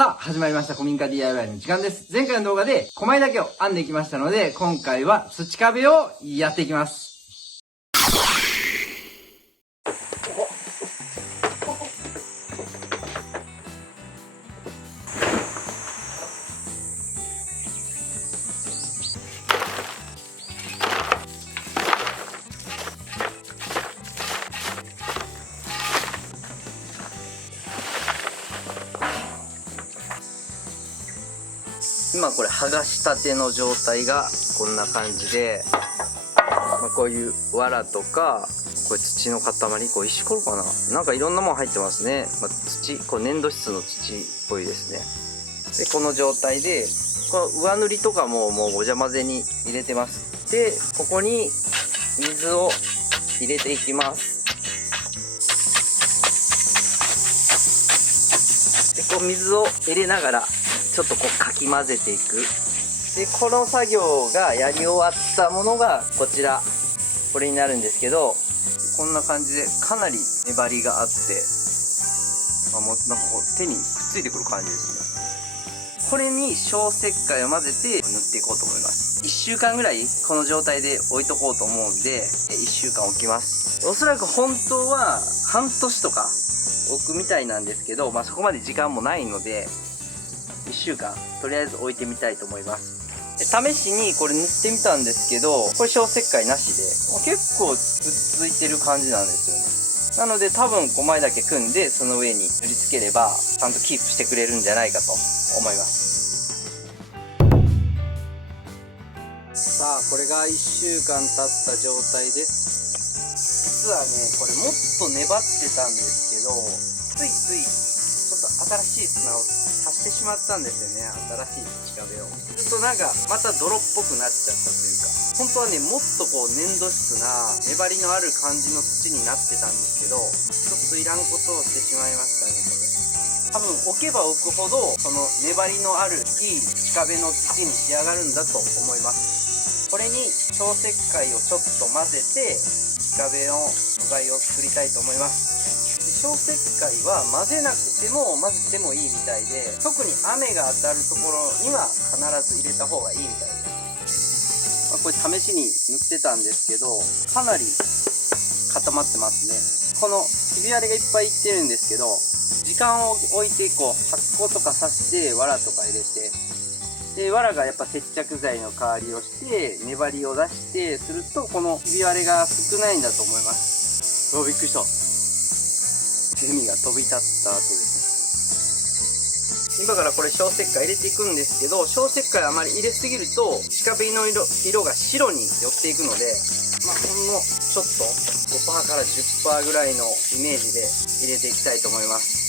さあ、始まりました古民家 DIY の時間です。前回の動画で狛江竹を編んでいきましたので、今回は土壁をやっていきます。今これ剥がしたての状態がこんな感じで、こういう藁とかこれ土の塊、これ石ころかな、なんかいろんなもん入ってますね。土、これ粘土質の土っぽいですね。でこの状態でこの上塗りとかももうごちゃ混ぜに入れてます。でここに水を入れていきます。でこう水を入れながらちょっとこうかき混ぜていく。でこの作業がやり終わったものがこちら、これになるんですけど、こんな感じでかなり粘りがあって、もうなんかこう手にくっついてくる感じですね。これに小石灰を混ぜて塗っていこうと思います。1週間ぐらいこの状態で置いとこうと思うんで、1週間置きます。おそらく本当は半年とか置くみたいなんですけど、そこまで時間もないので1週間とりあえず置いてみたいと思います。試しにこれ塗ってみたんですけど、これ小石灰なしで結構くっついてる感じなんですよね。なので多分狛江竹組んでその上に塗りつければちゃんとキープしてくれるんじゃないかと思います。さあこれが1週間経った状態です。実はねこれもっと粘ってたんですけど、ついついちょっと新しい砂を足してしまったんですよね。新しい土壁をするとなんかまた泥っぽくなっちゃったというか、本当はねもっとこう粘土質な粘りのある感じの土になってたんですけど、ちょっといらんことをしてしまいましたね。これ多分置けば置くほどその粘りのあるいい土壁の土に仕上がるんだと思います。これに小石灰をちょっと混ぜて土壁の素材を作りたいと思います。小石灰は混ぜなくても混ぜてもいいみたいで、特に雨が当たるところには必ず入れた方がいいみたいです。これ試しに塗ってたんですけど、かなり固まってますね。このひび割れがいっぱいいってるんですけど、時間を置いてこう発酵とかさして藁とか入れて、で藁がやっぱ接着剤の代わりをして粘りを出してすると、このひび割れが少ないんだと思います。びっくりした。セミが飛び立った後ですね。今からこれ小石灰入れていくんですけど、小石灰あまり入れすぎると土壁の色が白に寄っていくので、ほんのちょっと 5% から 10% ぐらいのイメージで入れていきたいと思います。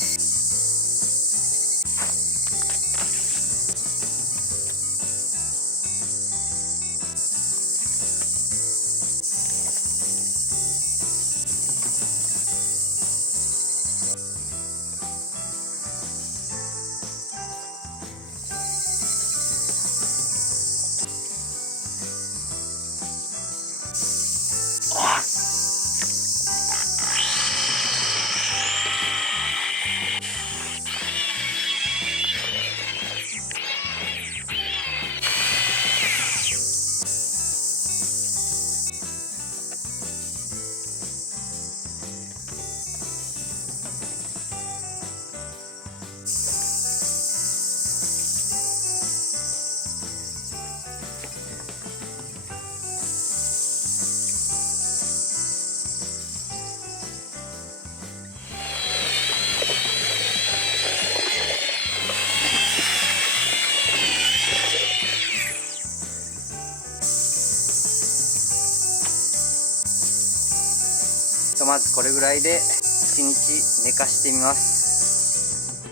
まずこれぐらいで1日寝かしてみます。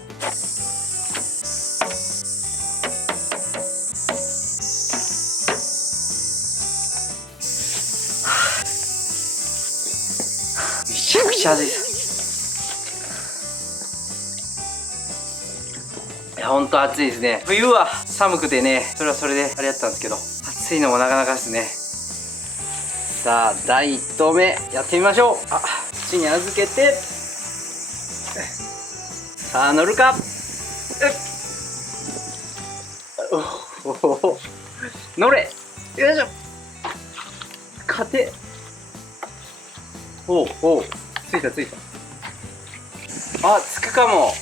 めちゃくちゃ暑いです。いやほんと暑いですね。冬は寒くてね、それはそれであれやったんですけど、暑いのもなかなかですね。さあ第1投目やってみましょう。土に預けて、さあ乗るか。おお、乗れ、よいしょ、勝て。おお、ついたついた。あ、つくかも。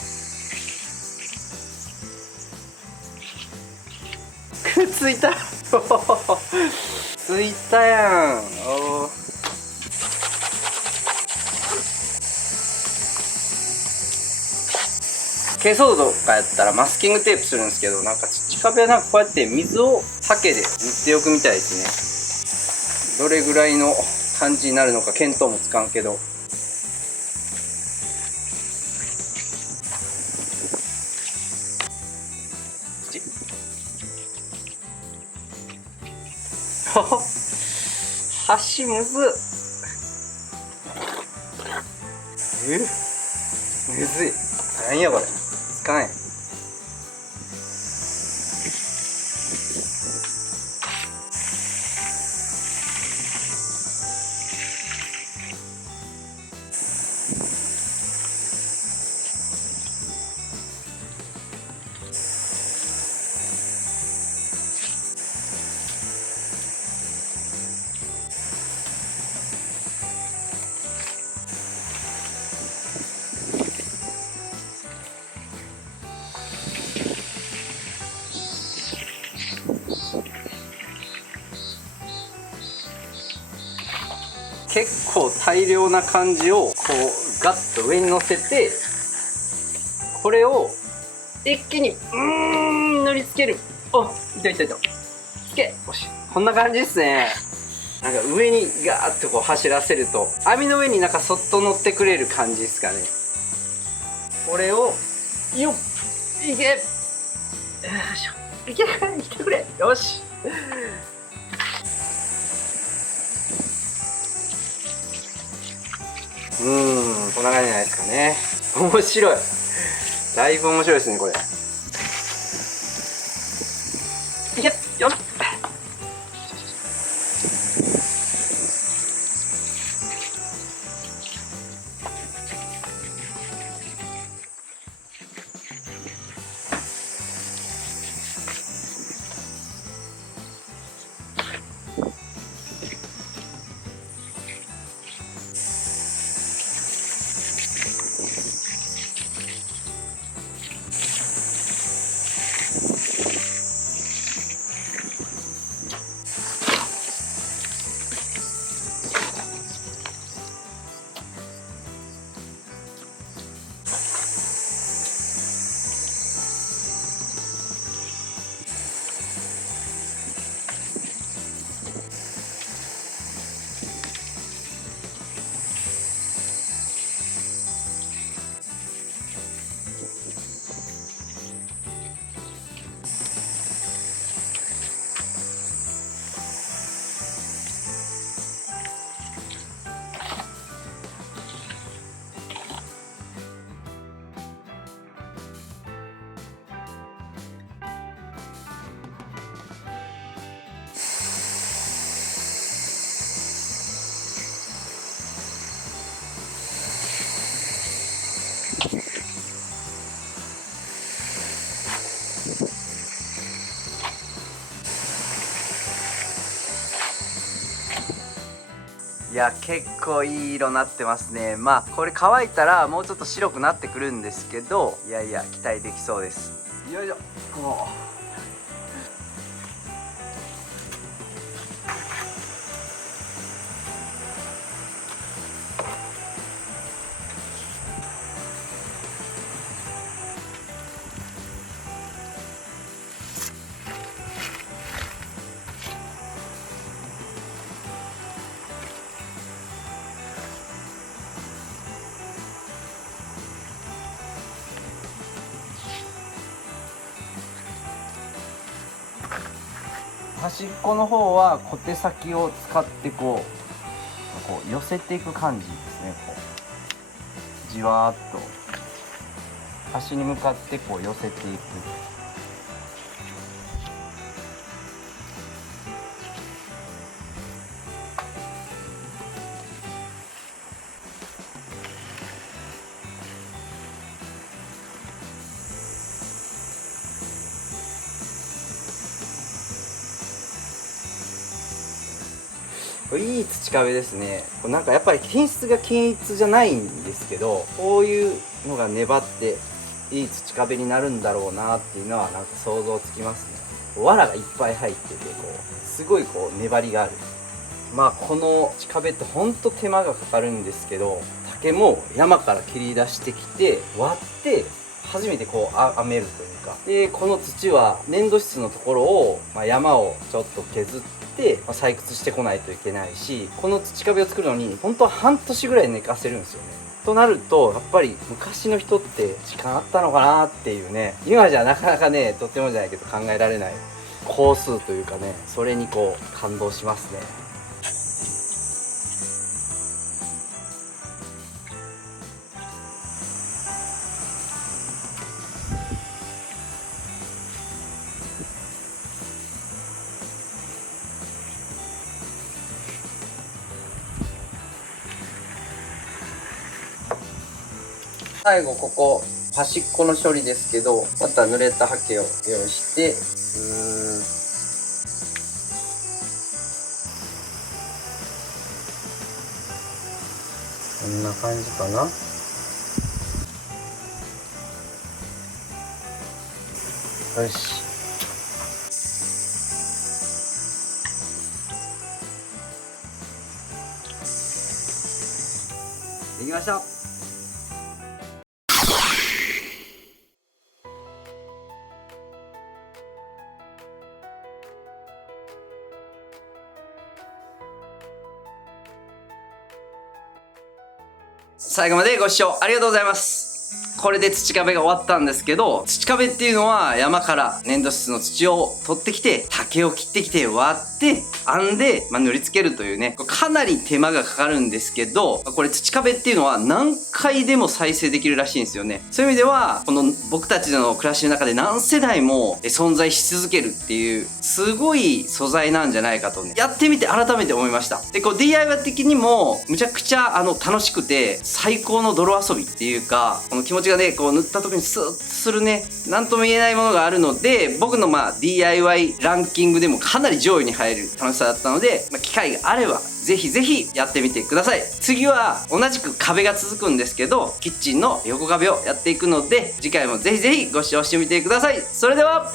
ついた。ついたやん。おー、珪藻土とかやったらマスキングテープするんですけど、なんか土壁はなんかこうやって水をハケで塗っておくみたいですね。どれぐらいの感じになるのか見当もつかんけど。橋むずっ。むずい。なんやこれ。つかんやん。結構大量な感じをこうガッと上に乗せて、これを一気に塗りつける。お、いたいたいた。つけ、よし、こんな感じですね。なんか上にガーッとこう走らせると網の上になんかそっと乗ってくれる感じですかね。これをよっ、いけ、よいしょ、いけ、いってくれ、よし。こんな感じじゃないですかね。面白い。だいぶ面白いですね、これ。いけ、よっ。いや、結構いい色なってますね。まあこれ乾いたらもうちょっと白くなってくるんですけど、いやいや期待できそうです。よいしょ。こう、端っこの方は小手先を使ってこう寄せていく感じですね。こうじわーっと端に向かってこう寄せていく。いい土壁ですね。なんかやっぱり品質が均一じゃないんですけど、こういうのが粘っていい土壁になるんだろうなっていうのはなんか想像つきますね。藁がいっぱい入ってて、すごい粘りがある。まあこの土壁ってほんと手間がかかるんですけど、竹も山から切り出してきて割って初めて編めるというか、でこの土は粘土質のところを、山をちょっと削って採掘してこないといけないし、この土壁を作るのに本当は半年ぐらい寝かせるんですよね。となるとやっぱり昔の人って時間あったのかなっていうね、今じゃなかなかね、とってもじゃないけど考えられない工数というかね、それに感動しますね。最後ここ端っこの処理ですけど、また濡れたハケを用意してこんな感じかな。よし、できました。最後までご視聴ありがとうございます。これで土壁が終わったんですけど、土壁っていうのは山から粘土質の土を取ってきて、竹を切ってきて割って編んで、塗り付けるというね、かなり手間がかかるんですけど、これ土壁っていうのは何回でも再生できるらしいんですよね。そういう意味ではこの僕たちの暮らしの中で何世代も存在し続けるっていうすごい素材なんじゃないかとね、やってみて改めて思いました。でDIY 的にもむちゃくちゃ楽しくて最高の泥遊びっていうか、この気持ちがね塗った時にスーッとするね、なんとも言えないものがあるので、僕のDIY ランキングでもかなり上位に入る楽しさだったので、機会があればぜひぜひやってみてください。次は同じく壁が続くんですけど、キッチンの横壁をやっていくので、次回もぜひぜひご視聴してみてください。それでは。